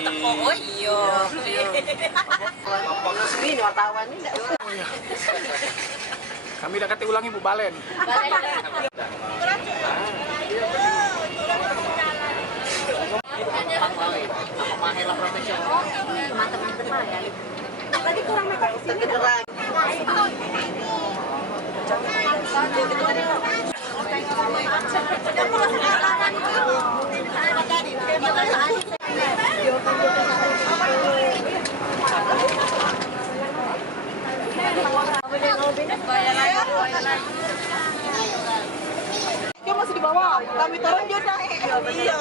Oh iya. Ini wartawan ini enggak. Kami udah kata ulangi Bu Balen. Tadi kurang mereka sini terang. Dia masih di bawah, kami turun dia naik. Iya.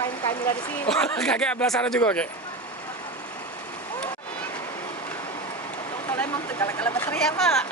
Ngapain Kamila di sini? Oh, kakek belah sana juga, Kek. Kalau emang tuh kalau baterai ya, Pak.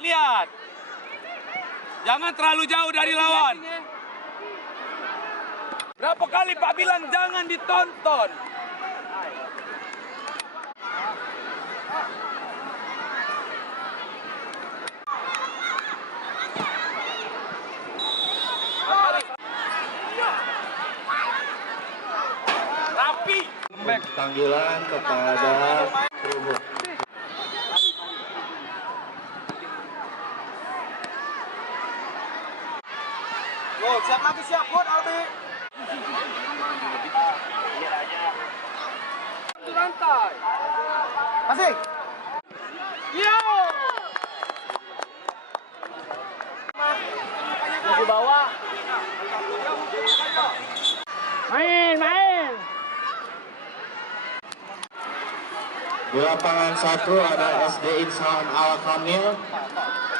Lihat. Jangan terlalu jauh dari lawan. Berapa kali Pak bilang jangan ditonton. Rapi. Panggilan kepada Trubus. Go, siap lagi siap, Bud, Albi. Satu rantai. Masih. Yo. Masih bawa. Main. Di lapangan 1 ada SD Insan Al Kamil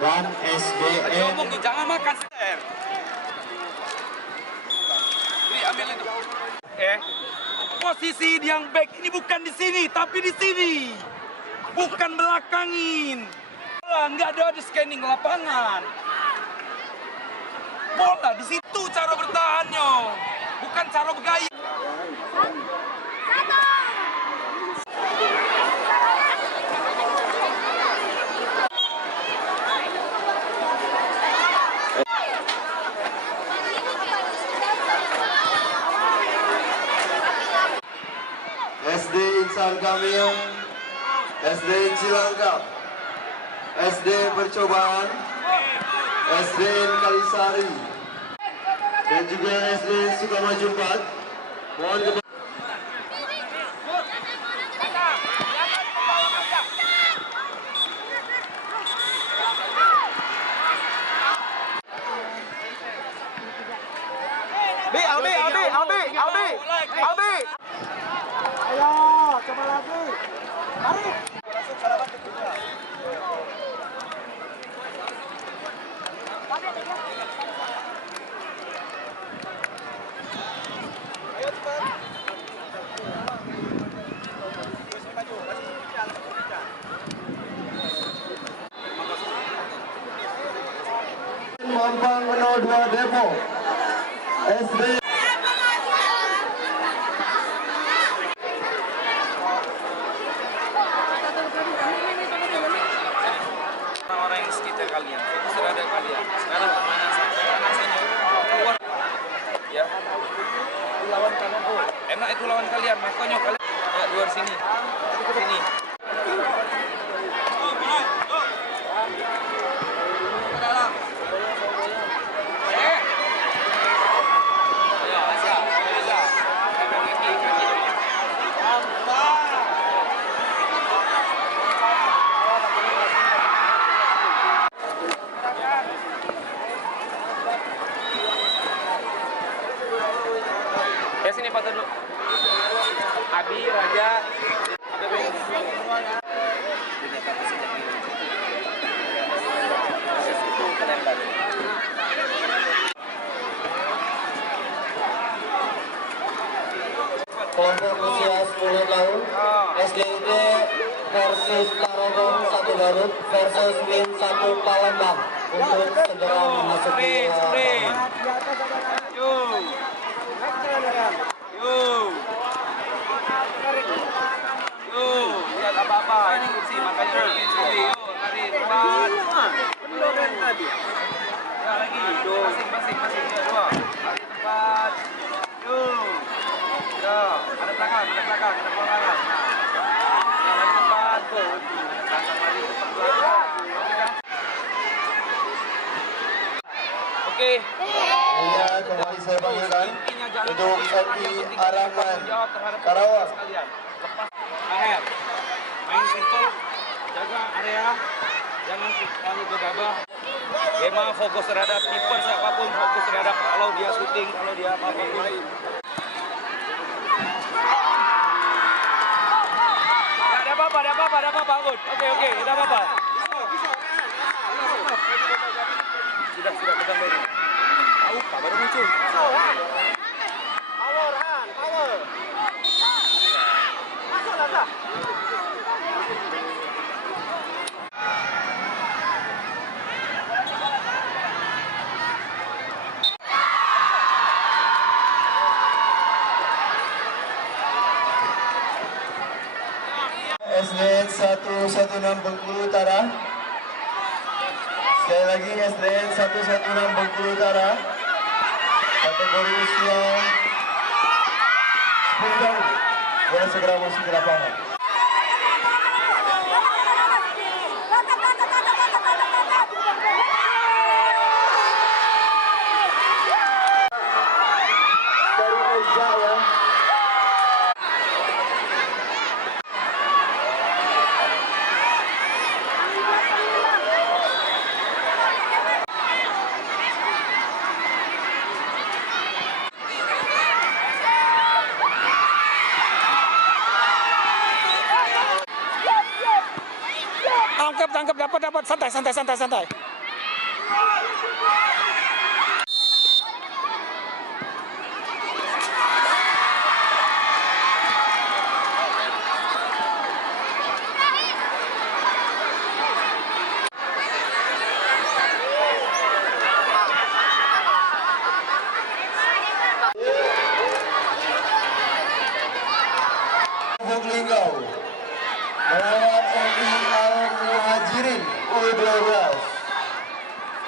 dan SDN. Ngomong jangan makan ser. Ini ambil itu. Posisi yang back ini bukan di sini, tapi di sini. Bukan belakangin. Nggak ada scanning lapangan. Bola di situ cara bertahannya, bukan cara bergaya. SD Insan Kamil, SD Cilangkap, SD Percobaan, SD Kalisari, dan juga SD Sukamaju 4. Mohon kepada Albi. Ayo, coba lagi. Mari. Mampang 02 Depok, SD. Orang yang sekitar kalian, fokus terhadap kalian. Sekarang pemanasan keluar. Ya. Itu lawan kalian. Oh, enak itu lawan kalian. Makanya kalian ya, luar sini. Sini. Sebelah sini foto dulu. Abi, Raja, ada Beng. Kelompok usia 10 tahun SDIT versus Tarogong 1 Garut versus Min 1 Palembang untuk segera memasuki Yo. Yo. Yo, lihat apa-apa. Ini kursi, makanya bikin sendiri. Yo, lari, tepat. Ya, lagi. Masing-masing. Ya, dua. Lari, tepat. Yo. Ya, ada belakang. Ada belakang. Nah, lari tepat. Tuh. Belakang lari, tepat belakang. Oke, kan? Oke. Iya, kembali saya panggilkan Intinya jangan untuk sampai Edi yang penting Araman tanggung jawab terhadap Karawang. sekalian. Lepas aher. Main simple, jaga area, jangan terlalu gegabah. Memang fokus terhadap kiper siapapun, fokus terhadap kalau dia syuting, kalau dia apapun. Ada apa-apa, Good. Oke, ada apa-apa. Sudah pegang dari. Tahu, baru muncul. SDN 116 Bengkulu Utara. Sekali lagi SDN 116 Bengkulu Utara. Kategori usia 10 tahun. Boleh segera masuk ke lapangan. Dari Eza ya. Tangkap, dapat, santai. Linggau melawan MI Al Muhajirin U12.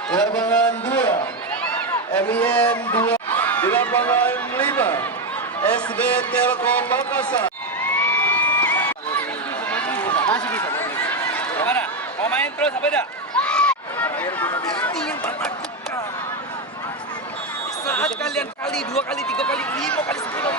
Di lapangan 2 MIN 2. Di lapangan 5 SD Telkom Makassar. Gimana? Mau main terus apa tidak? Saat kalian kali, 2 kali, 3 kali, 5 kali, 10